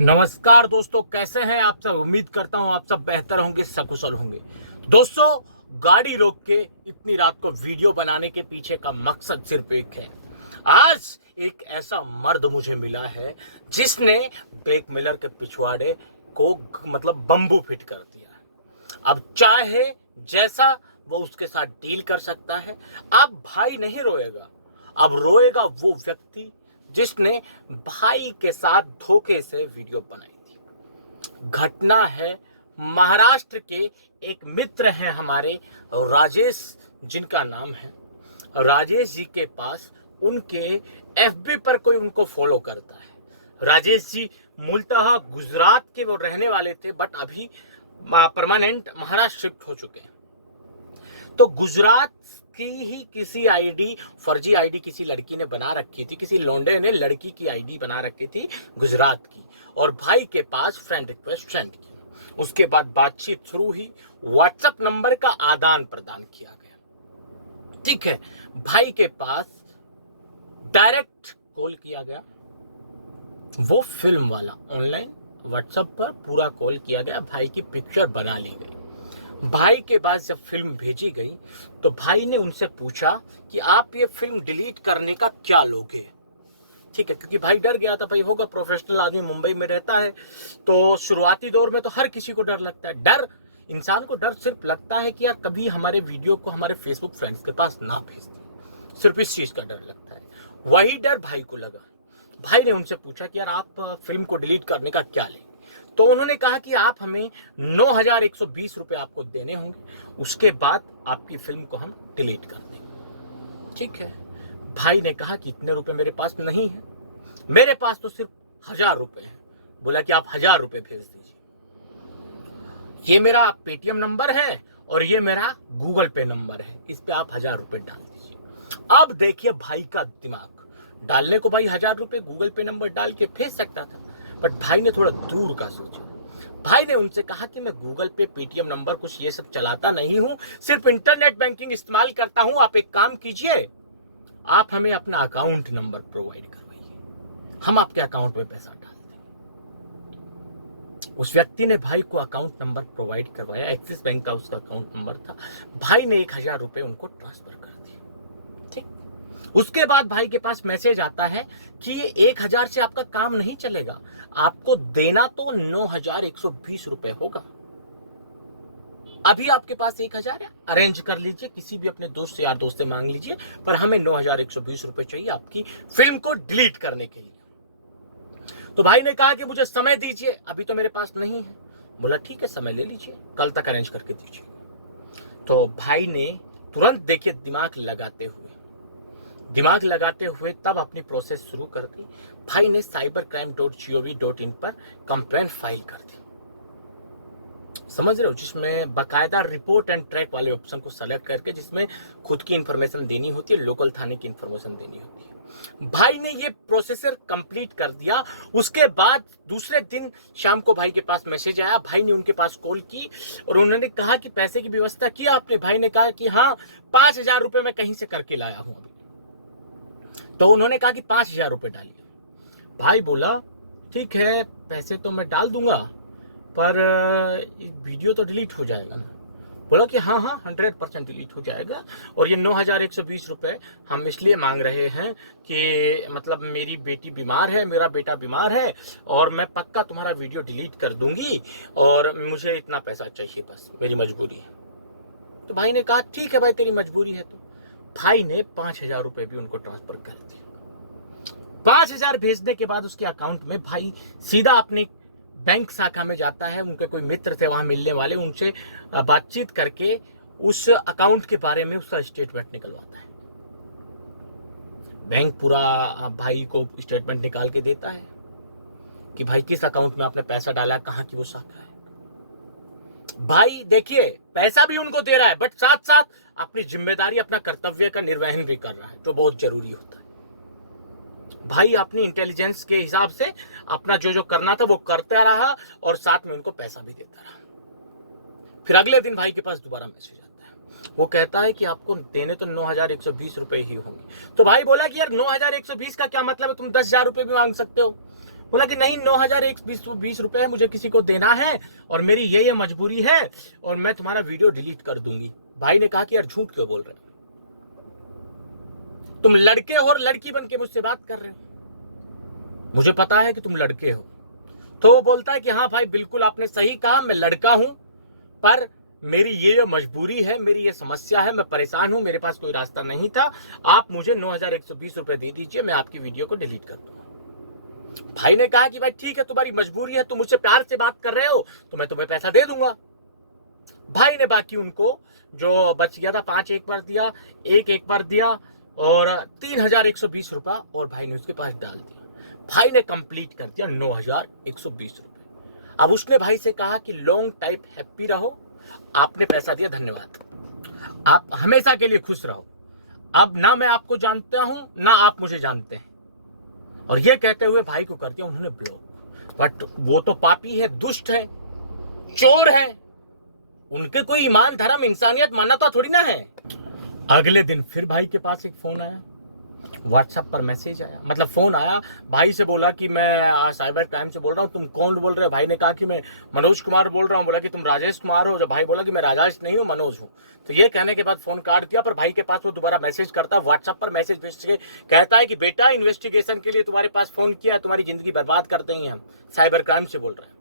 नमस्कार दोस्तों, कैसे हैं आप सब। उम्मीद करता हूं आप सब बेहतर होंगे, सकुशल होंगे। दोस्तों, गाड़ी रोक के इतनी रात को वीडियो बनाने के पीछे का मकसद सिर्फ एक है। आज एक ऐसा मर्द मुझे मिला है जिसने ब्लैक मिलर के पिछवाड़े को मतलब बम्बू फिट कर दिया। अब चाहे जैसा वो उसके साथ डील कर सकता है। अब भाई नहीं रोएगा, अब रोएगा वो व्यक्ति जिसने भाई के साथ धोखे से वीडियो बनाई थी। घटना है महाराष्ट्र के एक मित्र हैं हमारे, राजेश, जिनका नाम है। राजेश जी के पास उनके एफबी पर कोई उनको फॉलो करता है। राजेश जी मूलतः गुजरात के वो रहने वाले थे, बट अभी परमानेंट महाराष्ट्र शिफ्ट हो चुके हैं। तो गुजरात की ही किसी आईडी, फर्जी आईडी किसी लड़की ने बना रखी थी, किसी लौंडे ने लड़की की आईडी बना रखी थी गुजरात की, और भाई के पास फ्रेंड रिक्वेस्ट सेंड की। उसके बाद बातचीत शुरू हुई, व्हाट्सएप नंबर का आदान प्रदान किया गया। ठीक है, भाई के पास डायरेक्ट कॉल किया गया, वो फिल्म वाला ऑनलाइन व्हाट्सएप पर पूरा कॉल किया गया, भाई की पिक्चर बना ली गई। भाई के पास जब फिल्म भेजी गई तो भाई ने उनसे पूछा कि आप ये फिल्म डिलीट करने का क्या लोगे। ठीक है, क्योंकि भाई डर गया था। भाई होगा, प्रोफेशनल आदमी मुंबई में रहता है, तो शुरुआती दौर में तो हर किसी को डर लगता है। डर, इंसान को डर सिर्फ लगता है कि यार कभी हमारे वीडियो को हमारे फेसबुक फ्रेंड्स के पास ना भेज दें, सिर्फ इस चीज का डर लगता है। वही डर भाई को लगा। भाई ने उनसे पूछा कि यार आप फिल्म को डिलीट करने का क्या लेंगे। तो उन्होंने कहा कि आप हमें 9,120 रुपए आपको देने होंगे, उसके बाद आपकी फिल्म को हम डिलीट कर देंगे। ठीक है, भाई ने कहा कि इतने रुपए मेरे पास नहीं है, मेरे पास तो सिर्फ 1,000 रुपए हैं। बोला कि आप 1,000 रुपए भेज दीजिए, ये मेरा पेटीएम नंबर है और ये मेरा गूगल पे नंबर है, इस पे आप 1,000 रुपए डाल दीजिए। अब देखिए भाई का दिमाग, डालने को भाई 1,000 रुपए गूगल पे नंबर डाल के भेज सकता था, बट भाई ने थोड़ा दूर का सोचा। भाई ने उनसे कहा कि मैं गूगल पे, पेटीएम नंबर कुछ ये सब चलाता नहीं हूं, सिर्फ इंटरनेट बैंकिंग इस्तेमाल करता हूं। आप एक काम कीजिए, आप हमें अपना अकाउंट नंबर प्रोवाइड करवाइए, हम आपके अकाउंट में पैसा डाल देंगे। उस व्यक्ति ने भाई को अकाउंट नंबर प्रोवाइड करवाया, एक्सिस बैंक का उसका अकाउंट नंबर था। भाई ने 1,000 रुपए उनको ट्रांसफर कर दिए। ठीक, उसके बाद भाई के पास मैसेज आता है कि ये 1,000 से आपका काम नहीं चलेगा, आपको देना तो 9,120 रुपए होगा। अभी आपके पास 1,000 है, अरेंज कर लीजिए, किसी भी अपने दोस्त से, यार दोस्त से मांग लीजिए, पर हमें 9,120 रुपए चाहिए आपकी फिल्म को डिलीट करने के लिए। तो भाई ने कहा कि मुझे समय दीजिए, अभी तो मेरे पास नहीं है। बोला ठीक है, समय ले लीजिए, कल तक अरेंज करके दीजिए। तो भाई ने तुरंत, देखिए दिमाग लगाते हुए तब अपनी प्रोसेस शुरू कर दी। भाई ने cybercrime.gov.in पर कंप्लेंट फाइल कर दी। समझ रहे हो, जिसमें बाकायदा रिपोर्ट एंड ट्रैक वाले ऑप्शन को सेलेक्ट करके, जिसमें खुद की इंफॉर्मेशन देनी होती है, लोकल थाने की इंफॉर्मेशन देनी होती है। भाई ने ये प्रोसेसर कंप्लीट कर दिया। उसके बाद दूसरे दिन शाम को भाई के पास मैसेज आया, भाई ने उनके पास कॉल की और उन्होंने कहा कि पैसे की व्यवस्था की आपने। भाई ने कहा कि हाँ, 5,000 रुपए मैं कहीं से करके लाया हूं अभी। तो उन्होंने कहा कि 5,000 रुपए डालिए। भाई बोला ठीक है, पैसे तो मैं डाल दूंगा, पर वीडियो तो डिलीट हो जाएगा ना। बोला कि हाँ हाँ, 100% डिलीट हो जाएगा, और ये 9,120 रुपए हम इसलिए मांग रहे हैं कि मतलब मेरी बेटी बीमार है, मेरा बेटा बीमार है, और मैं पक्का तुम्हारा वीडियो डिलीट कर दूंगी, और मुझे इतना पैसा चाहिए, बस मेरी मजबूरी है। तो भाई ने कहा ठीक है भाई, तेरी मजबूरी है तो। भाई ने 5,000 रुपए भी उनको ट्रांसफर कर दिए। 5,000 भेजने के बाद उसके अकाउंट में भाई सीधा अपने बैंक शाखा में जाता है। उनके कोई मित्र थे वहां मिलने वाले, उनसे बातचीत करके उस अकाउंट के बारे में उसका स्टेटमेंट निकलवाता है। बैंक पूरा भाई को स्टेटमेंट निकाल के देता है कि भाई किस अकाउंट में आपने पैसा डाला, कहाँ की वो शाखा है। भाई देखिए, पैसा भी उनको दे रहा है, बट साथ साथ अपनी जिम्मेदारी, अपना कर्तव्य का निर्वहन भी कर रहा है, जो बहुत जरूरी होता है। भाई अपनी इंटेलिजेंस के हिसाब से अपना जो जो करना था वो करता रहा, और साथ में उनको पैसा भी देता रहा। फिर अगले दिन भाई के पास दोबारा मैसेज आता है, वो कहता है कि आपको देने तो 9,120 रुपए ही होंगे। तो भाई बोला कि यार 9,120 का क्या मतलब है, तुम 10,000 रुपए भी मांग सकते हो। बोला कि नहीं 9,120 रुपए है, मुझे किसी को देना है और मेरी ये मजबूरी है और मैं तुम्हारा वीडियो डिलीट कर दूंगी। भाई ने कहा कि यार झूठ क्यों बोल रहे हो, तुम लड़के हो और लड़की बन के मुझसे बात कर रहे हो, मुझे पता है कि तुम लड़के हो। तो वो बोलता है कि हाँ भाई बिल्कुल आपने सही कहा, मैं लड़का हूं पर मेरी ये मजबूरी है, मेरी ये समस्या है, मैं परेशान हूं, मेरे पास कोई रास्ता नहीं था, आप मुझे 9,120 रुपए दे दीजिए, मैं आपकी वीडियो को डिलीट कर दूंगा। भाई ने कहा कि भाई ठीक है, तुम्हारी मजबूरी है, तुम मुझसे प्यार से बात कर रहे हो तो मैं तुम्हें पैसा दे दूंगा। भाई ने बाकी उनको जो बच गया था 5 एक बार दिया, एक बार दिया और 3,120 रुपया और भाई ने उसके पास डाल दिया। भाई ने कंप्लीट कर दिया 9,120 रुपए। अब उसने भाई से कहा कि लॉन्ग टाइम हैप्पी रहो, आपने पैसा दिया धन्यवाद, आप हमेशा के लिए खुश रहो, अब ना मैं आपको जानता हूं ना आप मुझे जानते हैं। और ये कहते हुए भाई को कर दिया उन्होंने ब्लॉक। बट वो तो पापी है, दुष्ट है, चोर है, उनके कोई ईमान धर्म इंसानियत मान्यता थोड़ी ना है। अगले दिन फिर भाई के पास एक फोन आया, व्हाट्सएप पर मैसेज आया, मतलब फोन आया। भाई से बोला कि मैं साइबर क्राइम से बोल रहा हूँ, तुम कौन बोल रहे हो? भाई ने कहा कि मैं मनोज कुमार बोल रहा हूँ। बोला कि तुम राजेश कुमार हो? जब भाई बोला कि मैं राजेश नहीं हूँ, मनोज हूँ। तो ये कहने के बाद फोन काट दिया। पर भाई के पास वो दोबारा मैसेज करता है, व्हाट्सएप पर मैसेज भेज के कहता है कि बेटा इन्वेस्टिगेशन के लिए तुम्हारे पास फोन किया है, तुम्हारी जिंदगी बर्बाद कर देंगे हम, साइबर क्राइम से बोल रहे हैं।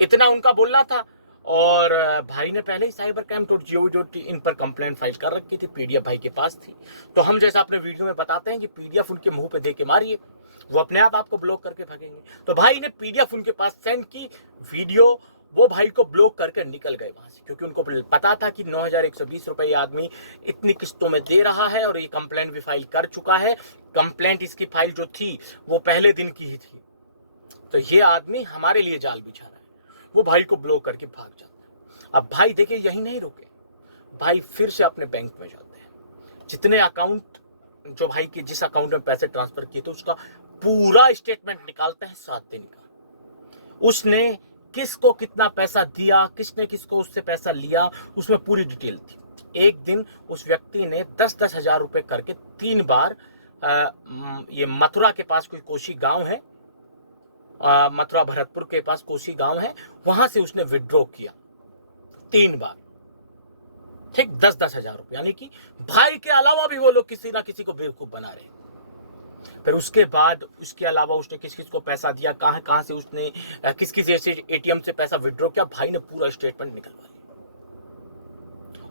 इतना उनका बोलना था। और भाई ने पहले ही साइबर क्राइम इन पर कंप्लेंट फाइल कर रखी थी, पीडीएफ भाई के पास थी। तो हम जैसा अपने वीडियो में बताते हैं कि पीडीएफ उनके मुंह पे दे के मारिए, वो अपने आप आपको ब्लॉक करके भागेंगे। तो भाई ने पीडीएफ उनके पास सेंड की, वीडियो, वो भाई को ब्लॉक करके निकल गए वहां से, क्योंकि उनको पता था कि 9,120 रुपए ये आदमी इतनी किस्तों में दे रहा है और ये कंप्लेंट भी फाइल कर चुका है। कंप्लेंट इसकी फाइल जो थी वो पहले दिन की ही थी। तो ये आदमी हमारे लिए जाल बिछा रहा है। वो भाई को ब्लॉक करके भाग जाता है। अब भाई देखिए यही नहीं रुके, भाई फिर से अपने बैंक में जाते हैं, जितने अकाउंट जो भाई के जिस अकाउंट में पैसे ट्रांसफर किए थे उसका पूरा स्टेटमेंट निकालते हैं 7 दिन का। उसने किसको कितना पैसा दिया, किसने किसको उससे पैसा लिया, उसमें पूरी डिटेल थी। एक दिन उस व्यक्ति ने 10-10 हजार रुपए करके 3 बार ये मथुरा के पास कोई कोशी गांव है, मथुरा भरतपुर के पास कोसी गांव है, वहां से उसने विड्रॉ किया 3 बार, ठीक 10-10 हजार रुपए। यानी कि भाई के अलावा भी वो लोग किसी ना किसी को बेवकूफ बना रहे। फिर उसके बाद उसके अलावा उसने किस किस को पैसा दिया, कहां से उसने किस किस ऐसे एटीएम से पैसा विड्रॉ किया, भाई ने पूरा स्टेटमेंट निकलवाया।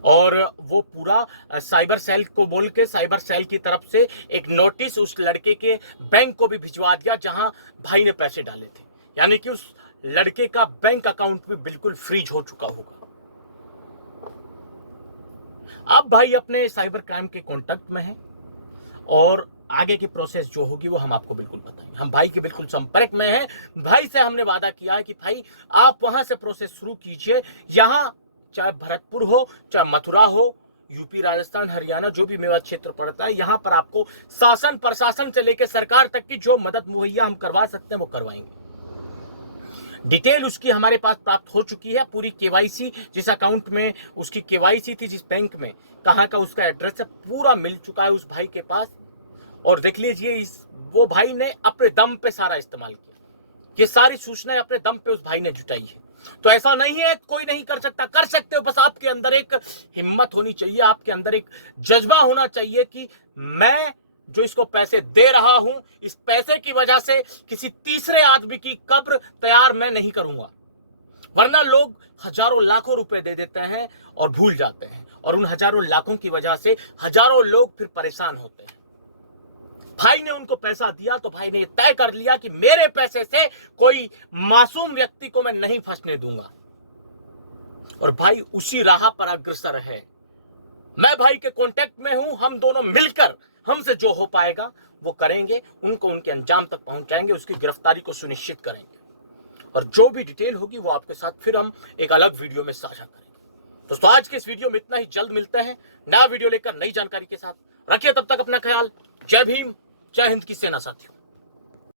और वो पूरा साइबर सेल को बोल के साइबर सेल की तरफ से एक नोटिस उस लड़के के बैंक को भी भिजवा दिया जहां भाई ने पैसे डाले थे। यानी कि उस लड़के का बैंक अकाउंट भी बिल्कुल फ्रीज हो चुका होगा। अब भाई अपने साइबर क्राइम के कांटेक्ट में है और आगे की प्रोसेस जो होगी वो हम आपको बिल्कुल बताएंगे। हम भाई के बिल्कुल संपर्क में हैं। भाई से हमने वादा किया है कि भाई आप वहां से प्रोसेस शुरू कीजिए। यहां चाहे भरतपुर हो, चाहे मथुरा हो, यूपी, राजस्थान, हरियाणा, जो भी मेवात क्षेत्र पड़ता है, यहां पर आपको शासन प्रशासन से लेकर सरकार तक की जो मदद मुहैया हम करवा सकते हैं वो करवाएंगे। डिटेल उसकी हमारे पास प्राप्त हो चुकी है, पूरी केवाईसी, जिस अकाउंट में उसकी केवाईसी थी, जिस बैंक में, कहां का उसका एड्रेस है, पूरा मिल चुका है उस भाई के पास। और देख लीजिए वो भाई ने अपने दम पे सारा इस्तेमाल किया, ये सारी सूचनाएं अपने दम पे उस भाई ने जुटाई है। तो ऐसा नहीं है कोई नहीं कर सकता, कर सकते हो, बस आपके अंदर एक हिम्मत होनी चाहिए, आपके अंदर एक जज्बा होना चाहिए कि मैं जो इसको पैसे दे रहा हूं, इस पैसे की वजह से किसी तीसरे आदमी की कब्र तैयार मैं नहीं करूंगा। वरना लोग हजारों लाखों रुपए दे देते हैं और भूल जाते हैं, और उन हजारों लाखों की वजह से हजारों लोग फिर परेशान होते हैं। भाई ने उनको पैसा दिया तो भाई ने तय कर लिया कि मेरे पैसे से कोई मासूम व्यक्ति को मैं नहीं फंसने दूंगा, और भाई उसी राह पर अग्रसर है। मैं भाई के कांटेक्ट में हूं, हम दोनों मिलकर हमसे जो हो पाएगा वो करेंगे, उनको उनके अंजाम तक पहुंचाएंगे, उसकी गिरफ्तारी को सुनिश्चित करेंगे, और जो भी डिटेल होगी वो आपके साथ फिर हम एक अलग वीडियो में साझा करेंगे। दोस्तों आज के इस वीडियो में इतना ही, जल्द मिलते हैं नया वीडियो लेकर नई जानकारी के साथ। रखिए तब तक अपना ख्याल। जय भीम, जय हिंद की सेना साथियों।